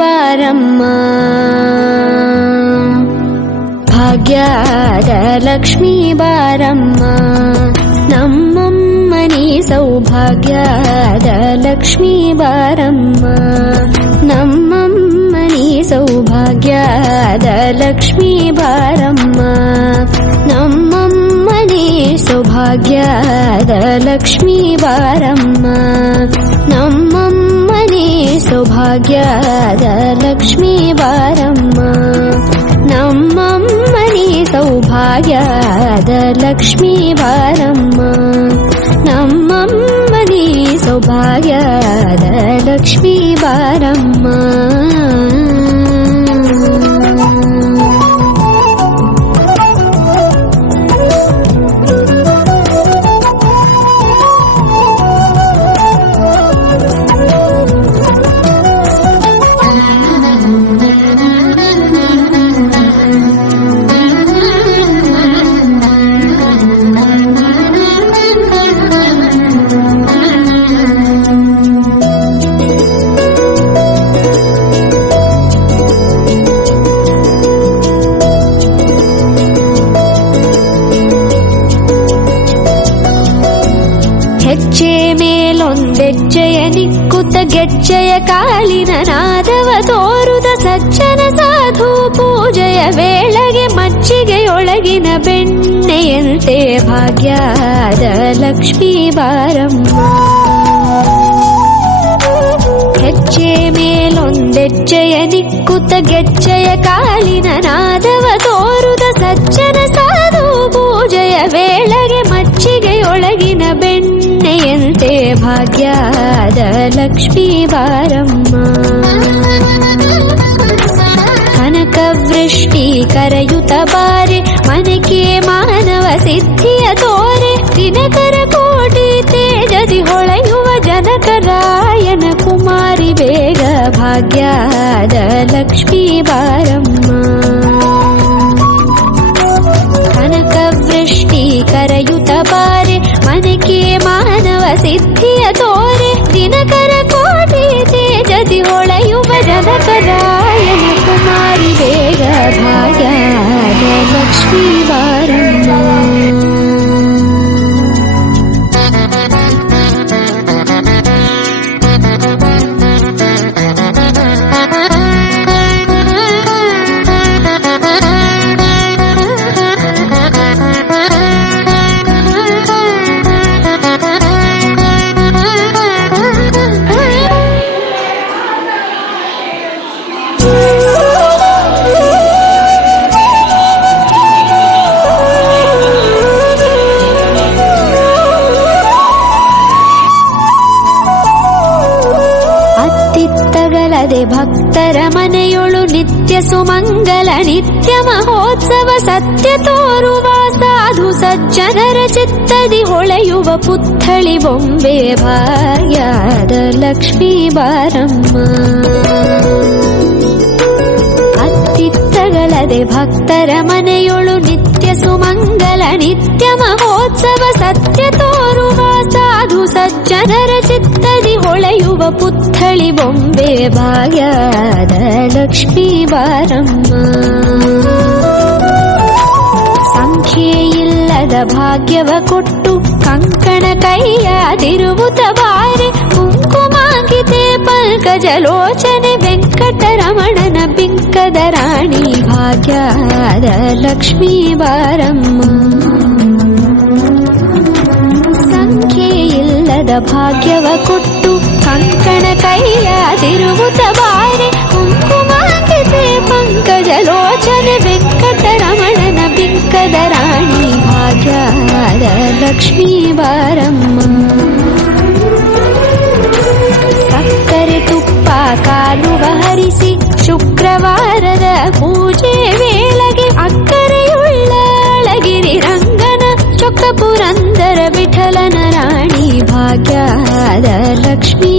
ಬಾರಮ್ಮ ಭಾಗ್ಯದ ಲಕ್ಷ್ಮೀ ಬಾರಮ್ಮ ನಮ್ಮಮ್ಮನಿ ಸೌಭಾಗ್ಯದ ಲಕ್ಷ್ಮೀ ಬಾರಮ್ಮ ನಮ್ಮಮ್ಮನಿ ಸೌಭಾಗ್ಯದ ಲಕ್ಷ್ಮೀ ಬಾರಮ್ಮ ನಮ್ಮಮ್ಮನಿ ಸೌಭಾಗ್ಯದ ಲಕ್ಷ್ಮೀ ಬಾರಮ್ಮ ನಮ್ಮಮ್ಮನಿ ಸೌಭಾಗ್ಯದ ಲಕ್ಷ್ಮೀ ಬಾರಮ್ಮ ನಮ್ಮಮ್ಮನಿ ಸೌಭಾಗ್ಯದ ಲಕ್ಷ್ಮೀ ಬಾರಮ್ಮ ನಮ್ಮಮ್ಮನಿ ಸೌಭಾಗ್ಯದ ಲಕ್ಷ್ಮೀ ಬಾರಮ್ಮ ಹೆಜ್ಜೆ ಮೇಲೊಂದೆಜ್ಜೆಯ ನಿಕ್ಕುತ್ತ ಗೆಜ್ಜೆಯ ಕಾಲಿನ ನಾದವ ತೋರುದ ಸಜ್ಜನ ಸಾಧು ಪೂಜೆಯ ವೇಳೆಗೆ ಮಜ್ಜಿಗೆಯೊಳಗಿನ ಬೆಣ್ಣೆಯಂತೆ ಭಾಗ್ಯದ ಲಕ್ಷ್ಮೀ ಬಾರಮ್ಮ ಹೆಜ್ಜೆ ಮೇಲೊಂದೆಜ್ಜೆಯ ನಿಕ್ಕುತ್ತ ಗೆಜ್ಜೆಯ ಕಾಲಿನ ನಾದವ ತೋರುದ ಸಜ್ಜನ ಸಾಧು ಪೂಜೆಯ ವೇಳೆಗೆ ಮಜ್ಜಿಗೆಯೊಳಗಿನ ಬೆಣ್ಣೆಯಂತೆ ಭಾಗ್ಯದ ಲಕ್ಷ್ಮೀ ಬಾರಮ್ಮ ಕನಕವೃಷ್ಟಿ ಕರೆಯುತ್ತ ಬಾರೆ ಮನಕೆ ಮಾನವ ಸಿದ್ಧಿಯ ತೋರೆ ದಿನಕರ ಕೋಟಿ ತೇಜದಿ ಹೊಳೆಯುವ ಜನಕರಾಯನ ಕುಮಾರಿ ಬೇಗ ಭಾಗ್ಯದ ಲಕ್ಷ್ಮೀ ಬಾರಮ್ಮ ಕನಕವೃಷ್ಟಿ ಕರೆಯುತ್ತ ಬಾರೆ ಮನಕೆ ಮಾನವ ಸಿದ್ಧಿಯ ತೋರೆ ದಿನಕರ ಕೋಟಿ ತೇಜದಿ ಹೊಳೆಯುವ ಜನಕರಾಯನ ಕುಮಾರಿ ಬೇಗ ಭಾಗ್ಯದ ಲಕ್ಷ್ಮೀ ಬಾರಮ್ಮ ಭಕ್ತರ ಮನೆಯೊಳು ನಿತ್ಯ ಸುಮಂಗಲ ನಿತ್ಯ ಮಹೋತ್ಸವ ಸತ್ಯ ತೋರುವ ಸಾಧು ಸಜ್ಜನರ ಚಿತ್ತದಿ ಹೊಳೆಯುವ ಪುತ್ಥಳಿ ಬೊಂಬೆ ಭಾಗ್ಯದ ಲಕ್ಷ್ಮೀ ಬಾರಮ್ಮ ಅತ್ತಿತ್ತಗಳದೆ ಭಕ್ತರ ಮನೆಯೊಳು ನಿತ್ಯ ಸುಮಂಗಲ ನಿತ್ಯ ಮಹೋತ್ಸವ ಸತ್ಯ ತೋರುವ ಸಾಧು ಸಜ್ಜನರ ಚಿತ್ತದಿ ಹೊಳೆಯುವ ಪುತ್ಥಳಿ ಬೊಂಬೆ ಭಾಗ್ಯದ ಲಕ್ಷ್ಮೀ ಬಾರಮ್ಮ ಸಂಖ್ಯೆಯಿಲ್ಲದ ಭಾಗ್ಯವ ಕೊಟ್ಟು ಕಂಕಣ ಕೈಯಾದಿರುವುತ ಬಾರೆ ಕುಂಕುಮಾಂಕಿತೆ ಪಲ್ಕಜಲೋಚನೆ ವೆಂಕಟರಮಣನ ಬಿಂಕದ ರಾಣಿ ಭಾಗ್ಯದ ಲಕ್ಷ್ಮೀ ಬಾರಮ್ಮ ಸಂಖ್ಯೆಯಿಲ್ಲದ ಭಾಗ್ಯವ ಕೊಟ್ಟು ಕಂಕಣ ಕೈಯಾದಿರುವುತ ಬಾರೆ ಕುಂಕುಮಾಂಕಿತೆ ಪಂಕಜಲೋಚನೆ ವೆಂಕಟರಮಣನ ಬಿಂಕದ ರಾಣಿ ಭಾಗ್ಯದ ಲಕ್ಷ್ಮೀ ಬಾರಮ್ಮ ಸಕ್ಕರೆ ತುಪ್ಪ ಕಾಲುವ ಹರಿಸಿ ಶುಕ್ರವಾರದ ಪೂಜೆ ವೇಳೆಗೆ ಅಕ್ಕರೆಯುಳ್ಳ ಅಳಗಿರಿ ರಂಗನ ಚೊಕ್ಕ ಪುರಂದರ ವಿಠಲನ ರಾಣಿ ಭಾಗ್ಯದ ಲಕ್ಷ್ಮೀ